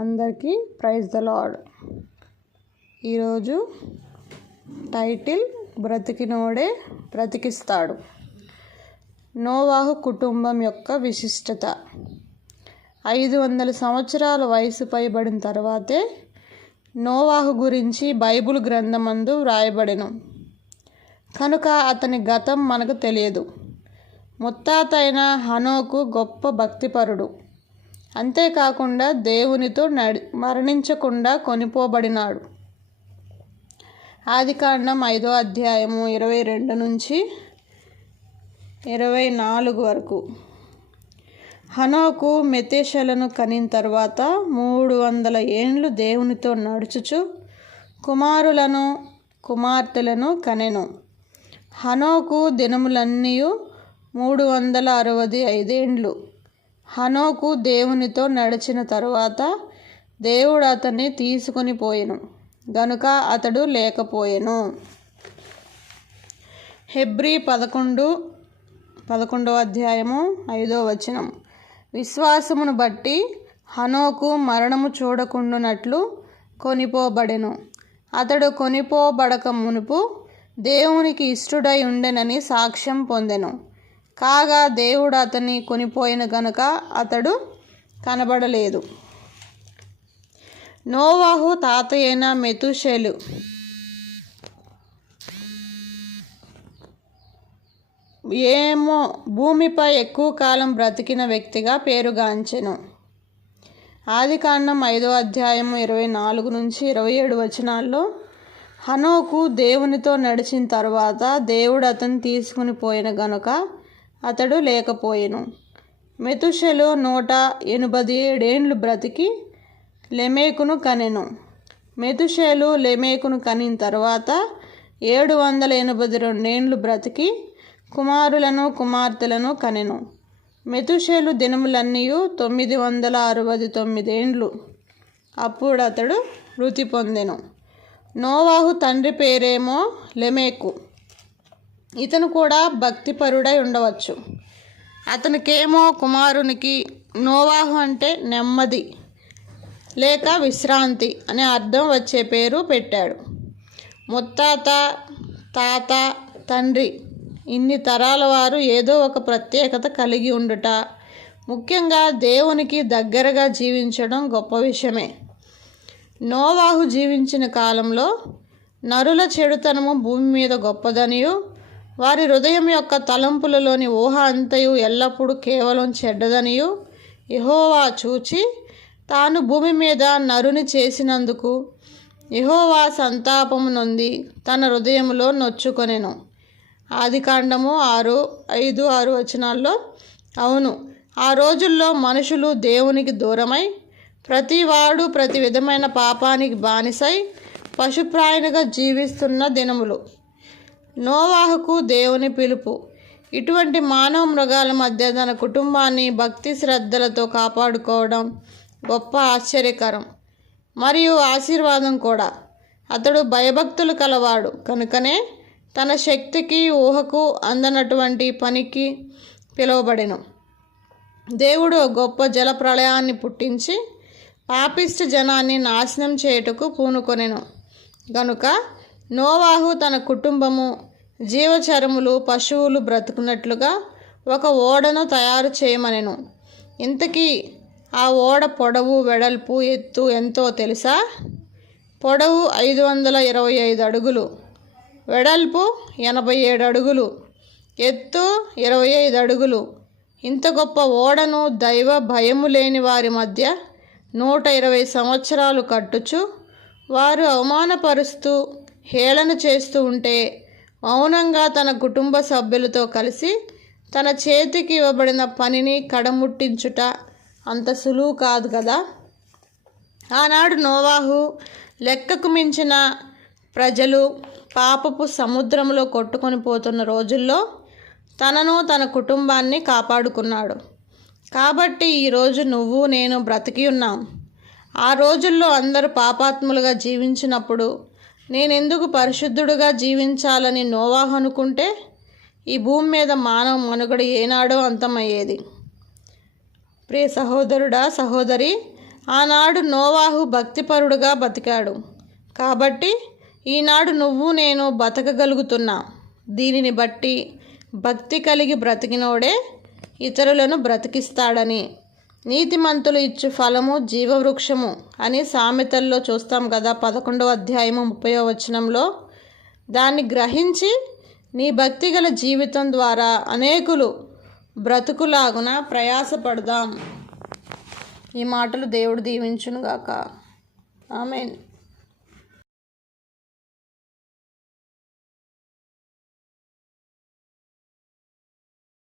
అందరికీ praise the lord ఈరోజు title బ్రతికినోడే బ్రతికిస్తాడు. నోవాహు కుటుంబం యొక్క విశిష్టత. ఐదు వందల సంవత్సరాల వయసు పైబడిన తర్వాతే నోవాహు గురించి బైబుల్ గ్రంథమందు వ్రాయబడెను. కనుక అతని గతం మనకు తెలియదు. ముత్తాతైన హనోకు గొప్ప భక్తిపరుడు. అంతేకాకుండా దేవునితో నడి మరణించకుండా కొనిపోబడినాడు. ఆదికాండం ఐదో అధ్యాయము ఇరవై రెండు నుంచి ఇరవై నాలుగు వరకు. హనోకు మెతేషలను కనిన తర్వాత మూడు వందల ఏండ్లు దేవునితో నడుచుచు కుమారులను కుమార్తెలను కనెను. హనోకు దినములన్నీ మూడు వందల అరవై ఐదేండ్లు. హనోకు దేవునితో నడిచిన తరువాత దేవుడు అతన్ని తీసుకుని పోయెను. గనుక అతడు లేకపోయెను. హెబ్రి పదకొండు పదకొండవ అధ్యాయము ఐదో వచనం. విశ్వాసమును బట్టి హనోకు మరణము చూడకుండునట్లు కొనిపోబడెను. అతడు కొనిపోబడక మునుపు దేవునికి ఇష్టడై ఉండెనని సాక్ష్యం పొందెను. కాగా దేవుడు అతన్ని కొనిపోయిన గనుక అతడు కనబడలేదు. నోవాహు తాతయ్యైన మెతుషెలు ఏమో భూమిపై ఎక్కువ కాలం బ్రతికిన వ్యక్తిగా పేరుగాంచెను ఆదికాండం ఐదో అధ్యాయం ఇరవై నాలుగు నుంచి ఇరవై ఏడు వచనాల్లో హనోకు దేవునితో నడిచిన తర్వాత దేవుడు అతను తీసుకుని పోయిన గనుక అతడు లేకపోయెను. మెతుషెలు నూట ఎనభై ఏడేండ్లు బ్రతికి లెమేకును కనెను. మెతుషేలు లెమేకును కనిన తర్వాత ఏడు వందల ఎనభై రెండేండ్లు బ్రతికి కుమారులను కుమార్తెలను కనెను. మెతుషేలు దినములన్నీ తొమ్మిది వందల అరవై తొమ్మిదేండ్లు. అప్పుడు అతడు మృతి పొందెను. నోవాహు తండ్రి పేరేమో లెమేకు. ఇతను కూడా భక్తిపరుడై ఉండవచ్చు. అతనికేమో కుమారునికి నోవాహు అంటే నెమ్మది లేక విశ్రాంతి అనే అర్థం వచ్చే పేరు పెట్టాడు. ముత్తాత తాత తండ్రి ఇన్ని తరాల వారు ఏదో ఒక ప్రత్యేకత కలిగి ఉండుట ముఖ్యంగా దేవునికి దగ్గరగా జీవించడం గొప్ప విషయమే. నోవాహు జీవించిన కాలంలో నరుల చెడుతనము భూమి మీద గొప్పదనియు వారి హృదయం యొక్క తలంపులలోని ఊహ అంతయు ఎల్లప్పుడూ కేవలం చెడ్డదనియు. యహోవా చూచి తాను భూమి మీద నరుని చేసినందుకు యహోవా సంతాపము నొంది తన హృదయంలో నొచ్చుకొనెను. ఆదికాండము ఆరు ఐదు ఆరు వచనాల్లో అవును ఆ రోజుల్లో మనుషులు దేవునికి దూరమై ప్రతివాడు ప్రతి విధమైన పాపానికి బానిసై పశుప్రాయునిగా జీవిస్తున్న దినములు. నోవాహుకు దేవుని పిలుపు. ఇటువంటి మానవ మృగాల మధ్య తన కుటుంబాన్ని భక్తి శ్రద్ధలతో కాపాడుకోవడం గొప్ప ఆశ్చర్యకరం. మరియు ఆశీర్వాదం కూడా. అతడు భయభక్తులు కలవాడు. కనుకనే తన శక్తికి ఊహకు అందనటువంటి పనికి పిలువబడెను. దేవుడు గొప్ప జల ప్రళయాన్ని పుట్టించి పాపిష్ట జనాన్ని నాశనం చేయుటకు పూనుకొనెను. గనుక నోవాహు తన కుటుంబము జీవచరములు పశువులు బ్రతుకున్నట్లుగా ఒక ఓడను తయారు చేయమనెను. ఇంతకీ ఆ ఓడ పొడవు వెడల్పు ఎత్తు ఎంతో తెలుసా? పొడవు ఐదు వందల ఇరవై ఐదు అడుగులు వెడల్పు ఎనభై ఏడు అడుగులు ఎత్తు ఇరవై ఐదు అడుగులు. ఇంత గొప్ప ఓడను దైవ భయము లేని వారి మధ్య నూట ఇరవై సంవత్సరాలు కట్టుచు వారు అవమానపరుస్తూ హేళన చేస్తూ ఉంటే మౌనంగా తన కుటుంబ సభ్యులతో కలిసి తన చేతికి ఇవ్వబడిన పనిని కడముట్టించుట అంత సులువు కాదు కదా? ఆనాడు నోవాహు లెక్కకు మించిన ప్రజలు పాపపు సముద్రంలో కొట్టుకొని పోతున్న రోజుల్లో తనను తన కుటుంబాన్ని కాపాడుకున్నాడు. కాబట్టి ఈరోజు నువ్వు నేను బ్రతికి ఉన్నాం. ఆ రోజుల్లో అందరూ పాపాత్ములుగా జీవించినప్పుడు నేనెందుకు పరిశుద్ధుడుగా జీవించాలని నోవాహు అనుకుంటే ఈ భూమి మీద మానవ మనుగడ ఏనాడో అంతమయ్యేది. ప్రియ సహోదరుడా సహోదరి ఆనాడు నోవాహు భక్తిపరుడుగా బతికాడు. కాబట్టి ఈనాడు నువ్వు నేను బతకగలుగుతున్నా. దీనిని బట్టి భక్తి కలిగి బ్రతికినోడే ఇతరులను బ్రతికిస్తాడని. నీతిమంతులు ఇచ్చు ఫలము జీవవృక్షము అని సామెతల్లో చూస్తాం కదా పదకొండవ అధ్యాయము ముప్పయో వచనంలో. దాన్ని గ్రహించి నీ భక్తి గల జీవితం ద్వారా అనేకులు బ్రతుకులాగున ప్రయాసపడదాం. ఈ మాటలు దేవుడు దీవించునుగాక. ఆమెన్.